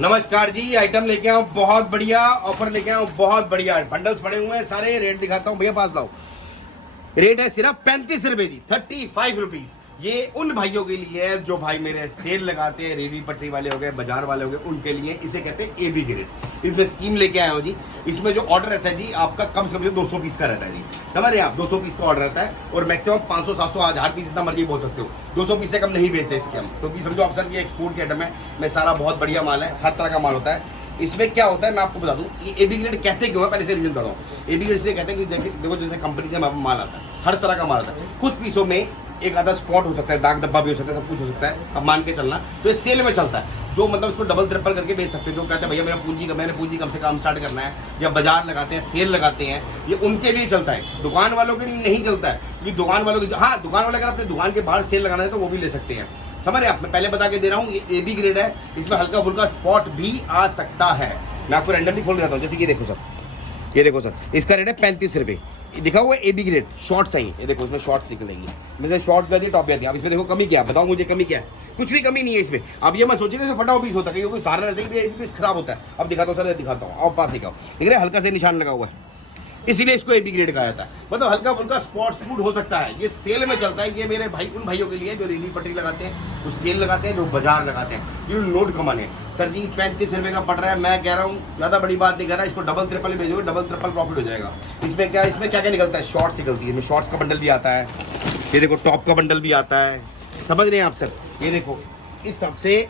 नमस्कार जी, आइटम लेके आऊं बहुत बढ़िया, ऑफर लेके आऊं बहुत बढ़िया। बंडल्स पड़े हुए हैं सारे, रेट दिखाता हूं भैया, पास लाओ। रेट है सिर्फ 35 रुपए जी, 35 रुपीज। ये उन भाइयों के लिए है जो भाई मेरे सेल लगाते हैं, रेडी पटरी वाले हो गए, बाजार वाले हो गए, उनके लिए। इसे कहते हैं एबी ग्रेड। इसमें स्कीम लेके आया हूं जी। इसमें जो ऑर्डर रहता है जी आपका कम से कम 200 पीस का रहता है जी, समझ रहे हैं आप। 200 पीस का ऑर्डर रहता है और मैक्सिमम 500 700 1000 पीस जितना मर्जी बोल सकते हो। 200 पीस से कम नहीं बेचते इसके हम, क्योंकि समझो आप सर ये एक्सपोर्ट के आइटम है, मैं सारा बहुत बढ़िया माल है, हर तरह का माल होता है। इसमें क्या होता है मैं आपको बता दूं, ये एबी ग्रेड कहते क्यों है, पहले से रीजन बताऊं। एबी ग्रेड इसलिए कहते हैं कि देखो जैसे कंपनी से माल आता है, हर तरह का माल आता है। कुछ पीसों में एक आधा स्पॉट हो सकता है, दाग धब्बा भी हो सकता है, सब कुछ हो सकता है, अब मान के चलना। तो ये सेल में चलता है, जो मतलब इसको डबल ट्रिपल करके बेच सकते हैं। जो कहते हैं भैया मैंने पूंजी कम से कम स्टार्ट करना है, या बाजार लगाते हैं, सेल लगाते हैं, ये उनके लिए चलता है। दुकान वालों के लिए नहीं चलता है, क्योंकि दुकान वालों की, हाँ दुकान वाले अगर अपने दुकान के बाहर सेल लगाना है तो वो भी ले सकते हैं, समझ रहे आप। मैं पहले बता के दे रहा हूँ, ये एबी ग्रेड है, इसमें हल्का फुल्का स्पॉट भी आ सकता है। मैं आपको रैंडमली खोल देता हूँ, जैसे कि देखो सर, ये देखो सर, इसका रेट है 35 रुपए। दिखा हुआ है एबी ग्रेड, शॉर्ट्स हैं ये देखो, इसमें शॉर्ट्स निकलेंगी। मतलब शॉर्ट्स भी आती है, टॉप भी आती है। अब इसमें देखो कमी क्या है, बताओ मुझे कमी क्या है? कुछ भी कमी नहीं है इसमें। अब ये मैं सोचिए फटा हुआ पीस होता है, कोई तारना रहता है, पीस खराब होता है। अब दिखाता हूँ सर, दिखाता हूँ, और पास दिखाओ, देख रहे हल्का से निशान लगा हुआ है, इसीलिए इसको एबी ग्रेड कहा जाता है। मतलब हल्का फुल्का स्पॉट्स फूड हो सकता है, ये सेल में चलता है। ये मेरे भाई उन भाइयों के लिए जो रेडी पटरी लगाते हैं, जो सेल लगाते हैं, जो बाजार लगाते हैं, जो नोट कमाने। सर जी 35 रुपए का पड़ रहा है, मैं कह रहा हूँ ज्यादा बड़ी बात नहीं कर रहा, इसको डबल ट्रिपल भेजोगे, डबल ट्रिपल प्रॉफिट हो जाएगा। इसमें क्या क्या निकलता है, शॉर्ट्स निकलती है, शॉर्ट्स का बंडल भी आता है, ये देखो टॉप का बंडल भी आता है, समझ रहे हैं आप सर। ये देखो इस सबसे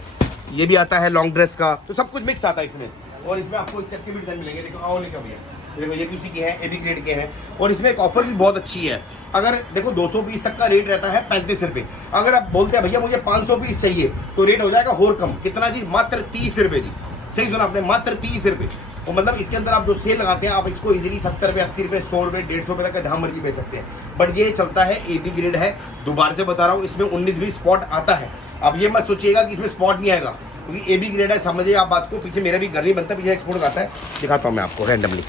ये भी आता है, लॉन्ग ड्रेस का, तो सब कुछ मिक्स आता है इसमें। और इसमें आपको इस टाइप के भी डिजाइन मिलेंगे, देखो आओ लेकर भैया, देखो ये भी उसी के हैं, एबी ग्रेड के हैं। और इसमें एक ऑफर भी बहुत अच्छी है। अगर देखो 200 पीस तक का रेट रहता है 35 रुपए, अगर आप बोलते हैं भैया मुझे 500 पीस चाहिए तो रेट हो जाएगा और कम। कितना जी? मात्र 30 रुपए जी, सही सुना आपने, मात्र 30 रुपए। तो मतलब इसके अंदर आप जो सेल लगाते हैं, आप इसको इजीली 70 रुपए, 80 रुपए, 100 रुपए, 150 रुपए तक का जहां मर्जी बेच सकते हैं। बट ये चलता है, एबी ग्रेड है, दोबारा से बता रहा हूँ, इसमें 19-20 स्पॉट आता है। अब ये मत सोचिएगा कि इसमें स्पॉट नहीं आएगा, क्योंकि एबी ग्रेड है, समझिए आप बात को। पीछे मेरा भी घर नहीं बनता, पीछे एक्सपोर्ट आता है, दिखाता हूँ मैं आपको रैंडमली।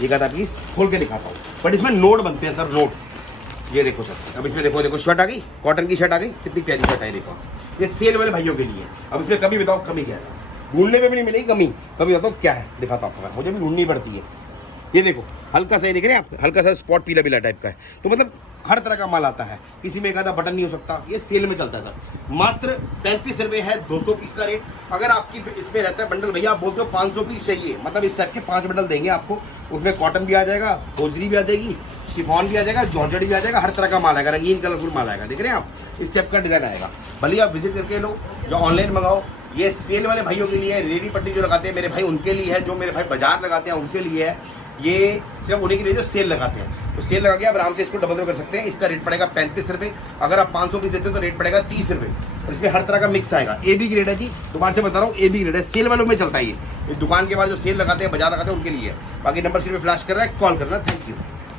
ये कहता पीस खोल के दिखाता हूँ, बट इसमें नोट बनते हैं सर, नोट। ये देखो सर, अब इसमें देखो शर्ट आ गई, कॉटन की शर्ट आ गई, कितनी प्यारी शर्ट है, देखो ये सेल वाले भाइयों के लिए। अब इसमें कमी बताओ, कमी क्या है? ढूंढने में भी नहीं मिलेगी कमी, कमी बताओ क्या है, दिखाता हूँ आपको, मुझे भी ढूंढनी पड़ती है। ये देखो हल्का सा, ये देख रहे हैं आप, हल्का सा स्पॉट पीला पीला टाइप का है। तो मतलब हर तरह का माल आता है, किसी में एक आधा बटन नहीं हो सकता। ये सेल में चलता है सर, मात्र 35 रुपए है, 200 पीस का रेट। अगर आपकी इसमें रहता है बंडल, भैया आप बोलते हो 500 पीस चाहिए, मतलब इस टाइप के 5 बंडल देंगे आपको। उसमें कॉटन भी आ जाएगा, होजरी भी आ जाएगी, शिफॉन भी आ जाएगा, जॉर्जेट भी आ जाएगा, हर तरह का माल आएगा, रंगीन कलरफुल माल आएगा। देख रहे हैं आप, इस टाइप का डिजाइन आएगा। भले आप विजिट करके लो, जो ऑनलाइन मंगाओ। ये सेल वाले भाइयों के लिए है, रेडी पट्टी जो लगाते हैं मेरे भाई उनके लिए है, जो मेरे भाई बाजार लगाते हैं उनके लिए है। ये सिर्फ उन्हीं के लिए जो सेल लगाते हैं। तो सेल लगा के आप आराम से इसको डबल कर सकते हैं। इसका रेट पड़ेगा 35 रुपए। अगर आप 500 पीस देते हो तो रेट पड़ेगा 30 रुपए। और इसमें हर तरह का मिक्स आएगा। एबी ग्रेड है जी, दोबारा से बता रहा हूँ, एबी ग्रेड है, सेल वालों में चलता है ये। दुकान के बाद जो सेल लगाते हैं, बाजार लगाते हैं, उनके लिए है। बाकी नंबर स्क्रीन पे फ्लैश कर रहा है, कॉल करना। Thank you.